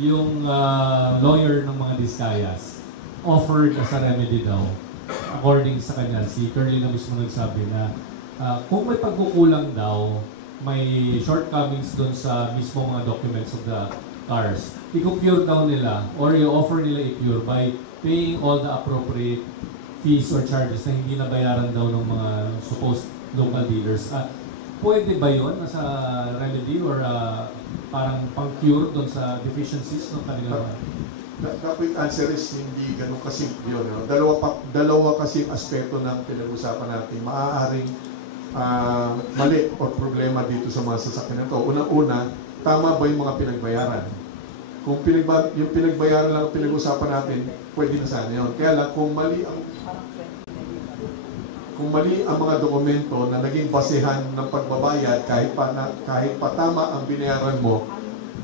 yung lawyer ng mga Discayas offered as a remedy daw, according sa kanya, si Curly na mismo nagsabi na kung may pagkukulang daw, may shortcomings doon sa mismo mga documents of the cars, i-cure daw nila or i-offer nila i-cure by paying all the appropriate fees or charges na hindi nabayaran daw ng mga supposed local dealers. Pwede ba yun nasa remedy or parang pang-cure doon sa deficiencies ng kanilang? The quick answer is hindi ganun kasimple yun. No? Dalawa kasing aspeto ng pinag-usapan natin. Maaaring mali o problema dito sa mga sasakyan na ito. Unang-una, tama ba yung mga pinagbayaran? Kung yung pinagbayaran lang ang pinag-usapan natin, pwede na sana yun. Kaya lang, kung mali ang mga dokumento na naging basehan ng pagbabayad, kahit pa tama ang binayaran mo,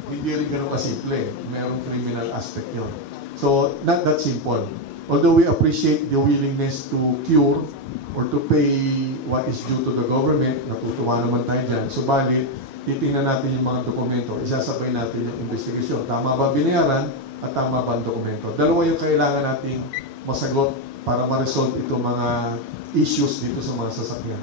hindi rin ganun kasimple. Mayroong criminal aspect yun. So, not that simple. Although we appreciate the willingness to cure or to pay what is due to the government, natutuwa naman tayo dyan. Subalit, titingnan natin yung mga dokumento, isasabay natin yung investigasyon. Tama ba binayaran at tama ba ang dokumento? Dalawa yung kailangan nating masagot para ma-resolve itong mga issues dito sa mga sasakyan.